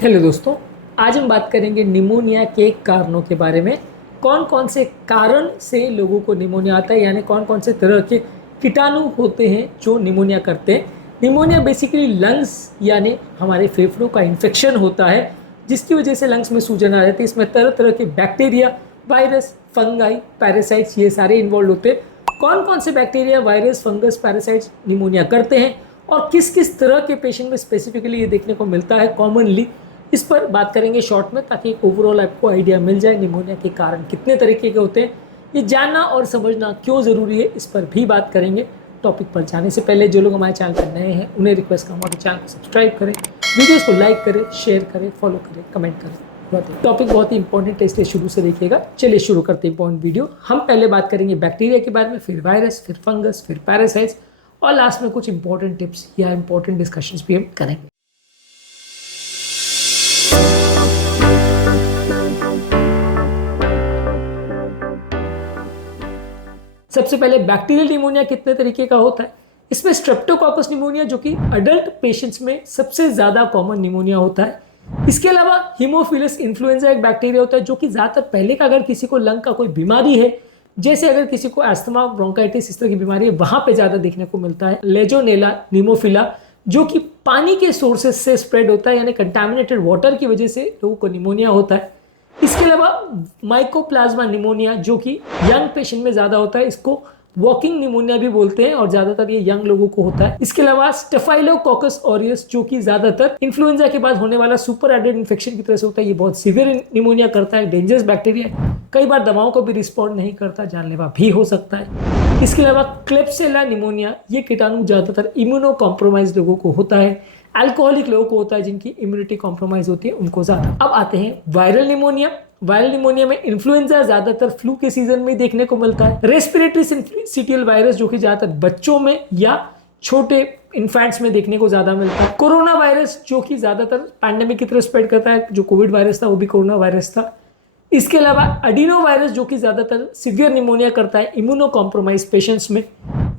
Hello दोस्तों, आज हम बात करेंगे निमोनिया के कारणों के बारे में। कौन कौन से कारण से लोगों को निमोनिया आता है, यानी कौन कौन से तरह के कीटाणु होते हैं जो निमोनिया करते हैं। निमोनिया बेसिकली लंग्स यानी हमारे फेफड़ों का इन्फेक्शन होता है, जिसकी वजह से लंग्स में सूजन आ जाती है। इसमें तरह तरह के बैक्टीरिया, वायरस, फंगाई, पैरासाइट्स ये सारे इन्वॉल्व होते हैं। कौन कौन से bacteria, virus, fungus, parasites pneumonia करते हैं और किस किस तरह के पेशेंट में स्पेसिफिकली ये देखने को मिलता है कॉमनली, इस पर बात करेंगे शॉर्ट में, ताकि ओवरऑल आपको आइडिया मिल जाए निमोनिया के कारण कितने तरीके के होते हैं। ये जानना और समझना क्यों ज़रूरी है, इस पर भी बात करेंगे। टॉपिक पर जाने से पहले जो लोग हमारे चैनल पर नए हैं उन्हें रिक्वेस्ट करूँगा कि चैनल को सब्सक्राइब करें, वीडियोस को लाइक करें, शेयर करें, फॉलो करें, कमेंट करें। टॉपिक बहुत ही इंपॉर्टेंट है, इसलिए शुरू से देखिएगा। चलिए शुरू करते हैं इंपॉर्टेंट वीडियो। हम पहले बात करेंगे बैक्टीरिया के बारे में, फिर वायरस, फिर फंगस, फिर पैरासाइट्स और लास्ट में कुछ इंपॉर्टेंट टिप्स या इंपॉर्टेंट डिस्कशंस भी हम करेंगे। सबसे पहले बैक्टीरियल निमोनिया कितने तरीके का होता है। इसमें स्ट्रेप्टोकोकस निमोनिया, जो कि अडल्ट पेशेंट्स में सबसे ज़्यादा कॉमन निमोनिया होता है। इसके अलावा हीमोफिलस इन्फ्लुएंजा एक बैक्टीरिया होता है, जो कि ज़्यादातर पहले का, अगर किसी को लंग का कोई बीमारी है, जैसे अगर किसी को अस्थमा, ब्रोंकाइटिस, इस तरह की बीमारी है, वहाँ पे ज़्यादा देखने को मिलता है। लेजोनेला निमोफिला, जो कि पानी के सोर्सेज से स्प्रेड होता है, यानी कंटामिनेटेड वाटर की वजह से लोगों को निमोनिया होता है। इसके अलावा माइकोप्लाज्मा निमोनिया, जो कि यंग पेशेंट में ज़्यादा होता है, इसको वॉकिंग निमोनिया भी बोलते हैं और ज़्यादातर ये यंग लोगों को होता है। इसके अलावा स्टेफाइलोकोकस ऑरियस, जो कि ज़्यादातर इन्फ्लुएंजा के बाद होने वाला सुपर एडेड इन्फेक्शन की तरह से होता है। ये बहुत सीवियर निमोनिया करता है, डेंजरस बैक्टीरिया है, कई बार दवाओं को भी रिस्पॉन्ड नहीं करता, जानलेवा भी हो सकता है। इसके अलावा क्लेप्सिला निमोनिया, ये कीटाणु ज़्यादातर इम्यूनो कॉम्प्रोमाइज लोगों को होता है, अल्कोहलिक लोगों को होता है, जिनकी इम्यूनिटी कॉम्प्रोमाइज होती है उनको ज़्यादा। अब आते हैं वायरल निमोनिया। वायरल निमोनिया में इन्फ्लुएंजा ज्यादातर फ्लू के सीजन में देखने को मिलता है। रेस्पिरेटरी सिंसिटियल वायरस, जो कि ज्यादातर बच्चों में या छोटे इन्फेंट्स में देखने को ज्यादा मिलता है। कोरोना वायरस, जो कि ज्यादातर पैंडेमिक की तरह स्प्रेड करता है, जो कोविड वायरस था वो भी कोरोना वायरस था। इसके अलावा अडीनो वायरस, जो कि ज्यादातर सिवियर निमोनिया करता है इम्यूनो कॉम्प्रोमाइज पेशेंट्स में।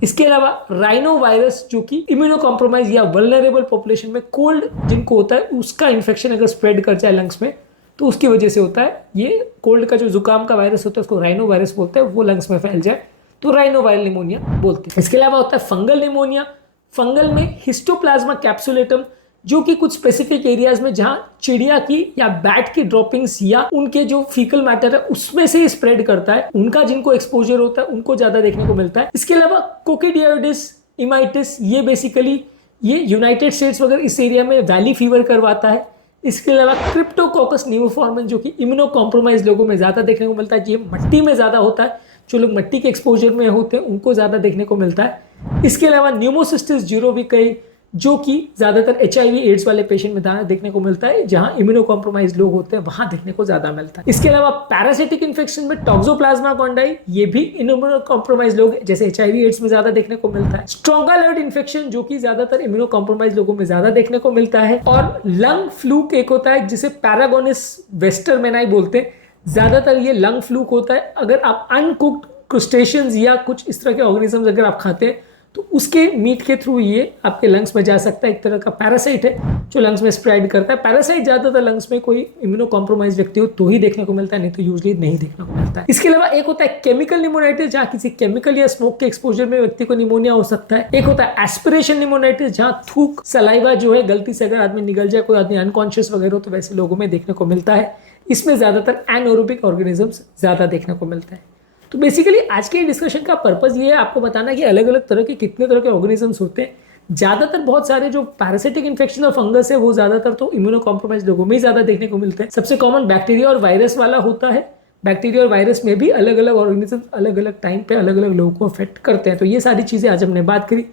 इसके अलावा राइनो वायरस, जो कि इम्यूनो कॉम्प्रोमाइज या वल्नरेबल पॉपुलेशन में कोल्ड जिनको होता है, उसका इन्फेक्शन अगर स्प्रेड कर जाए लंग्स में तो उसकी वजह से होता है। ये कोल्ड का जो जुकाम का वायरस होता है उसको राइनो वायरस बोलते हैं, वो लंग्स में फैल जाए तो राइनो वायरल निमोनिया बोलते हैं। इसके अलावा होता है फंगल निमोनिया। फंगल में हिस्टोप्लाज्मा कैप्सुलेटम, जो कि कुछ स्पेसिफिक एरियाज में जहां चिड़िया की या बैट की ड्रॉपिंग्स या उनके जो फीकल मैटर है उसमें से स्प्रेड करता है, उनका जिनको एक्सपोजर होता है उनको ज्यादा देखने को मिलता है। इसके अलावा कोकिडियोइडिस इमाइटिस, ये बेसिकली ये यूनाइटेड स्टेट्स वगैरह इस एरिया में वैली फीवर करवाता है। इसके अलावा क्रिप्टोकोकस न्यूमोफॉर्मन, जो कि इम्यूनो कॉम्प्रोमाइज लोगों में ज़्यादा देखने को मिलता है, ये मट्टी में ज़्यादा होता है, जो लोग मट्टी के एक्सपोजर में होते हैं उनको ज़्यादा देखने को मिलता है। इसके अलावा न्यूमोसिस्टिस जिरोविकई, जो कि ज़्यादातर HIV एड्स वाले पेशेंट में देखने को मिलता है, जहां इम्यूनो कॉम्प्रोमाइज लोग होते हैं वहां देखने को ज़्यादा मिलता है। इसके अलावा पैरासिटिक इन्फेक्शन में टॉक्सोप्लाज्मा कॉन्डाई, ये भी इम्यूनो कॉम्प्रोमाइज लोग जैसे HIV एड्स में ज़्यादा देखने को मिलता है। स्ट्रोंगालर्ड इन्फेक्शन, जो कि ज़्यादातर इम्यूनो कॉम्प्रोमाइज लोगों में ज़्यादा देखने को मिलता है। और लंग फ्लूक एक होता है जिसे पैरागोनिस वेस्टरमेनाई बोलते हैं, ज़्यादातर ये लंग फ्लूक होता है। अगर आप अनकुक्ड क्रुस्टेशियंस या कुछ इस तरह के ऑर्गेनिजम्स अगर आप खाते हैं तो उसके मीट के थ्रू ये आपके लंग्स में जा सकता है। एक तरह का पैरासाइट है जो लंग्स में स्प्रेड करता है। पैरासाइट ज़्यादातर लंग्स में कोई इम्यूनो कॉम्प्रोमाइज व्यक्ति हो तो ही देखने को मिलता है, नहीं तो यूजली नहीं देखने को मिलता है। इसके अलावा एक होता है केमिकल निमोनाइटिस, जहाँ किसी केमिकल या स्मोक के एक्सपोजर में व्यक्ति को निमोनिया हो सकता है। एक होता है एस्पिरेशन निमोनाइटिस, जहाँ थूक, सलाइवा जो है गलती से अगर आदमी निगल जाए, कोई आदमी अनकॉन्शियस वगैरह हो, तो वैसे लोगों में देखने को मिलता है। इसमें ज़्यादातर एनएरोबिक ऑर्गेनिजम्स ज़्यादा देखने को मिलता है। तो बेसिकली आज के डिस्कशन का पर्पस ये है आपको बताना कि अलग अलग तरह के कितने तरह के ऑर्गेनिजम्स होते हैं। ज़्यादातर बहुत सारे जो पैरासिटिक इन्फेक्शन और फंगस है वो ज़्यादातर तो इम्यूनो कॉम्प्रोमाइज लोगों में ही ज़्यादा देखने को मिलते हैं। सबसे कॉमन बैक्टीरिया और वायरस वाला होता है। बैक्टीरिया और वायरस में भी अलग अलग ऑर्गेनिज्म अलग अलग टाइम पे अलग अलग लोगों को अफेक्ट करते हैं। तो ये सारी चीज़ें आज हमने बात करी।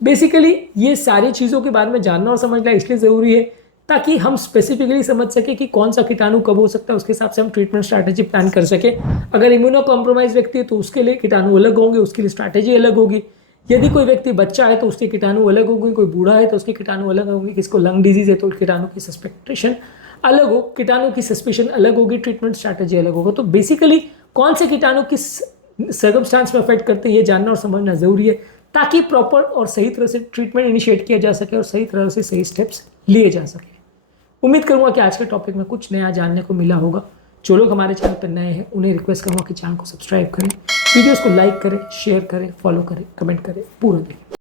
बेसिकली ये सारी चीज़ों के बारे में जानना और समझना इसलिए ज़रूरी है ताकि हम स्पेसिफिकली समझ सके कि कौन सा कीटाणु कब हो सकता है, उसके हिसाब से हम ट्रीटमेंट स्ट्रैटेजी प्लान कर सके। अगर इम्यूनो कॉम्प्रोमाइज व्यक्ति है तो उसके लिए कीटाणु अलग होंगे, उसके लिए स्ट्रैटेजी अलग होगी। यदि कोई व्यक्ति बच्चा है तो उसके कीटाणु अलग होंगे, कोई बूढ़ा है तो उसके कीटाणु अलग होंगे, किसको लंग डिजीज है तो कीटाणु की सस्पेक्टेशन अलग हो, कीटाणु की सस्पेशन अलग होगी, ट्रीटमेंट स्ट्रैटेजी अलग होगा। तो बेसिकली कौन से कीटाणु किस सर्कमस्टांस में अफेक्ट करते हैं ये जानना और समझना जरूरी है, ताकि प्रॉपर और सही तरह से ट्रीटमेंट इनिशिएट किया जा सके और सही तरह से सही स्टेप्स लिए जा सके। उम्मीद करूंगा कि आज के टॉपिक में कुछ नया जानने को मिला होगा। जो लोग हमारे चैनल पर नए हैं उन्हें रिक्वेस्ट करूंगा कि चैनल को सब्सक्राइब करें, वीडियोस को लाइक करें, शेयर करें, फॉलो करें, कमेंट करें, पूरा देखें।